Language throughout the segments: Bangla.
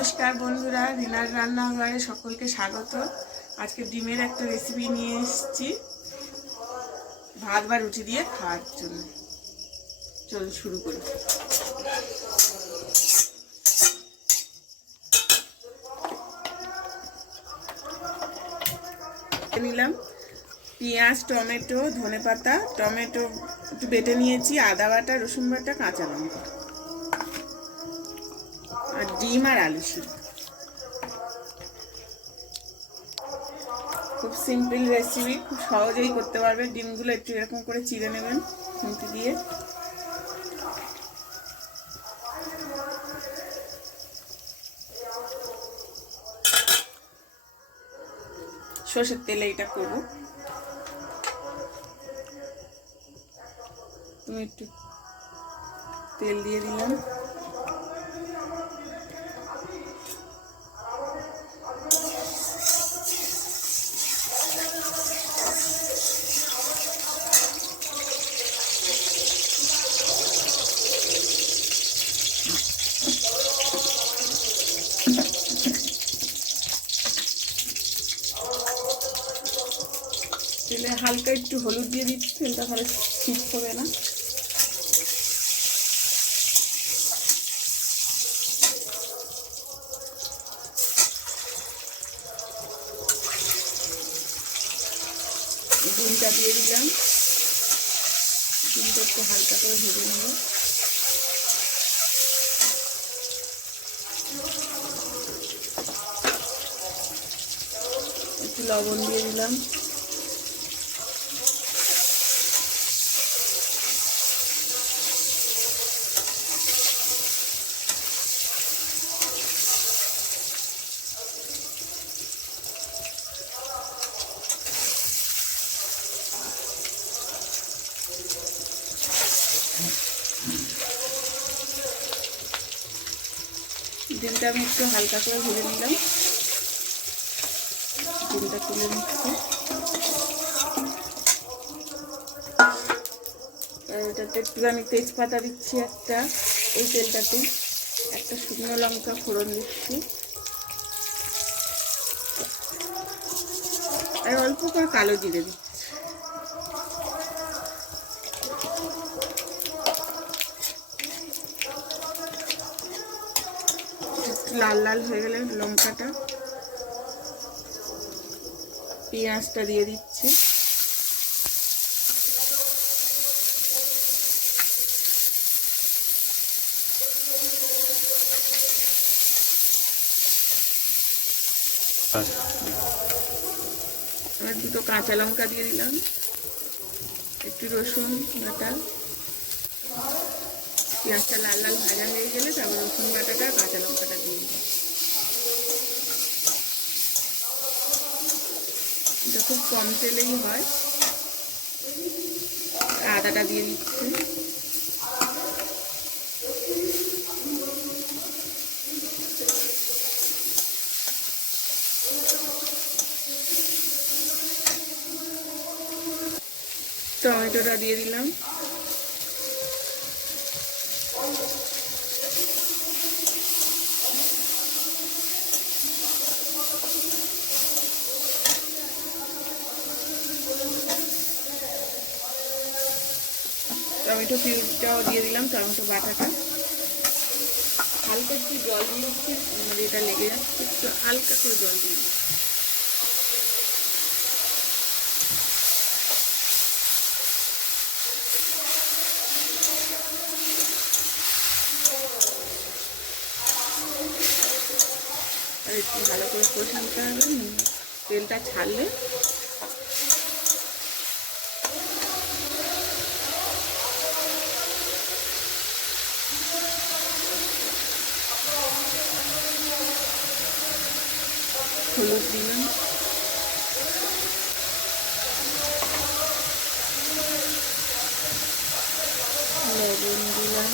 নমস্কার বন্ধুরা, রিনার রান্নাঘরে সকলকে স্বাগত। আজকে ডিমের একটা রেসিপি নিয়ে এসেছি ভাত বা রুটি দিয়ে খাওয়ার জন্য। চলুন শুরু করি। নিলাম পেঁয়াজ, টমেটো, ধনেপাতা, টমেটো একটু বেটে নিয়েছি, আদা বাটা, রসুন বাটা, কাঁচা লঙ্কা আর ডিম আর আলু সিদ্ধ। খুব সিম্পল রেসিপি, খুব সহজেই করতে পারবে। ডিমগুলো একটু এরকম করে চিড়ে নেবেন খুন্তি দিয়ে। সর্ষের তেলে এটা করবো। তুমি একটু তেল দিয়ে দিলাম। তেলে হালকা একটু হলুদ দিয়ে দিচ্ছি, তেলটা তাহলে ঠিক হবে না। ডিমটা দিয়ে দিলাম, ডিমটা একটু হালকা করে ভেজে নেব। একটু লবণ দিয়ে দিলাম। ডিমটা আমি একটু হালকা করে ভেজে নিলাম। ডিমটা তুলে নিচ্ছি। এটাতে একটু আমি তেজপাতা দিচ্ছি একটা, এই তেলটাতে একটা শুকনো লঙ্কা ফোড়ন দিচ্ছি, আর অল্প করে কালো জিরে দিচ্ছি। লাল লাল হয়ে গেলে লঙ্কাটা, পেঁয়াজটা দিয়ে দিচ্ছি। এবার দুটো কাঁচা লঙ্কা দিয়ে দিলাম, একটু রসুন বাটা। পেঁয়াজটা লাল লাল ভাজা হয়ে গেলে তারপর রসুন বাটাটা, কাঁচা লঙ্কাটা দিয়ে দিলাম। এটা খুব কম তেলেই হয়। আদাটা দিয়ে দিচ্ছি। টমেটোটা দিয়ে দিলাম। টমেটো পিউরিটাও দিয়ে দিলাম, টমেটো বাটাটা। হালকা একটু জল দিয়ে দিচ্ছি, এটা লেগে যাচ্ছে, একটু হালকা করে জল দিয়ে দিচ্ছি। আর একটু ভালো করে কষে নিতে হবে। তেলটা ছাড়লে হলুদ দিলাম, লবণ দিলাম,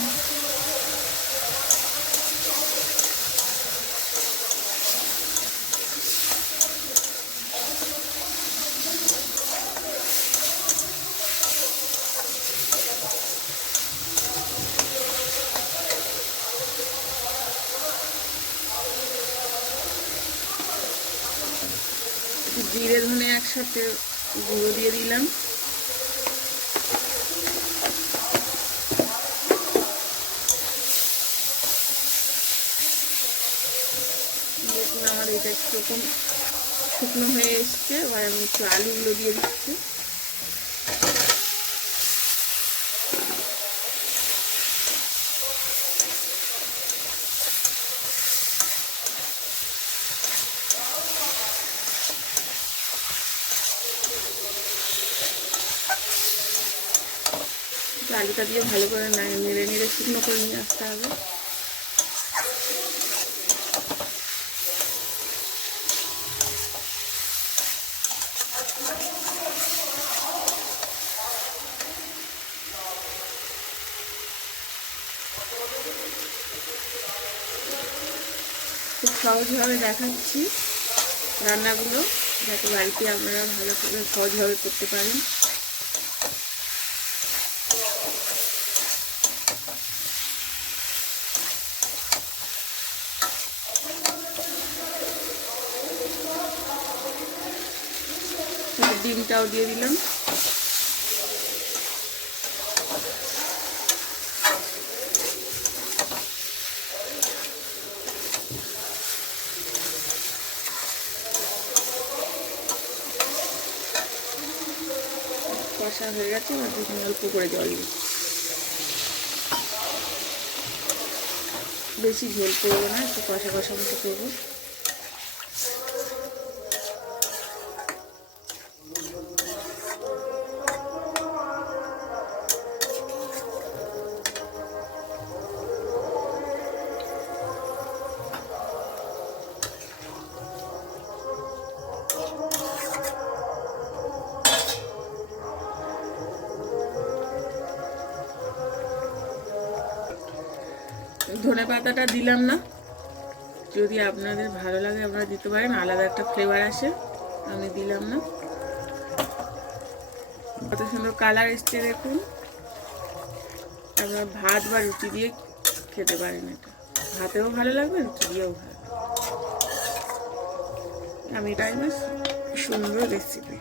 একটু জিরে ধনে একসাথে গুঁড়ো দিয়ে দিলাম। দেখুন আমার এটা একরকম শুকনো হয়ে এসছে। এবার আমি একটু আলুগুলো দিয়ে দিচ্ছি। আলুটা দিয়ে ভালো করে নেড়ে নেড়ে শুকনো করে নিয়ে আসতে হবে। খুব সহজভাবে দেখাচ্ছি রান্নাগুলো, যাতে বাড়িতে আপনারা ভালো করে সহজভাবে করতে পারেন। ডিমটাও দিয়ে দিলাম। কষা হয়ে গেছে, অল্প করে জল দিই। বেশি ঝোল করবো না, একটু কষা কষা মতো করবো। ধনে পাতাটা দিলাম না, যদি আপনাদের ভালো লাগে আপনারা দিতে পারেন, আলাদা একটা ফ্লেভার আসে। আমি দিলাম না। কত সুন্দর কালার এসছে দেখুন। আপনারা ভাত বা রুটি দিয়ে খেতে পারেন। এটা ভাতেও ভালো লাগবে, রুটি দিয়েও ভালো লাগবে। আমি এটাই বেশ সুন্দর রেসিপি।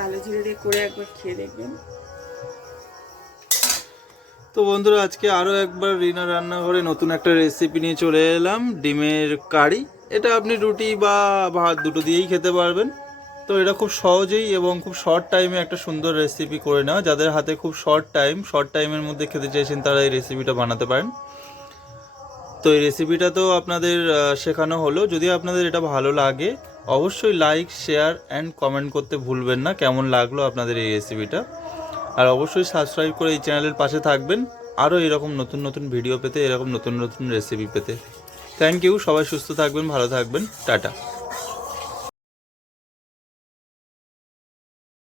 কালো জিরে দিয়ে করে একবার খেয়ে দেখবেন। তো বন্ধুরা, আজকে আরও একবার রিনা রান্নাঘরে নতুন একটা রেসিপি নিয়ে চলে এলাম, ডিমের কারি। এটা আপনি রুটি বা ভাত দুটো দিয়েই খেতে পারবেন। তো এটা খুব সহজেই এবং খুব শর্ট টাইমে একটা সুন্দর রেসিপি করে নেওয়া। যাদের হাতে খুব শর্ট টাইমের মধ্যে খেতে চাইছেন তারা এই রেসিপিটা বানাতে পারেন। তো এই রেসিপিটা তো আপনাদের শেখানো হলো। যদি আপনাদের এটা ভালো লাগে অবশ্যই লাইক, শেয়ার অ্যান্ড কমেন্ট করতে ভুলবেন না কেমন লাগলো আপনাদের এই রেসিপিটা। আর অবশ্যই সাবস্ক্রাইব করে এই চ্যানেলের পাশে থাকবেন আরও এরকম নতুন নতুন ভিডিও পেতে, এরকম নতুন নতুন রেসিপি পেতে। Thank you. সবাই সুস্থ থাকবেন, ভালো থাকবেন। টাটা।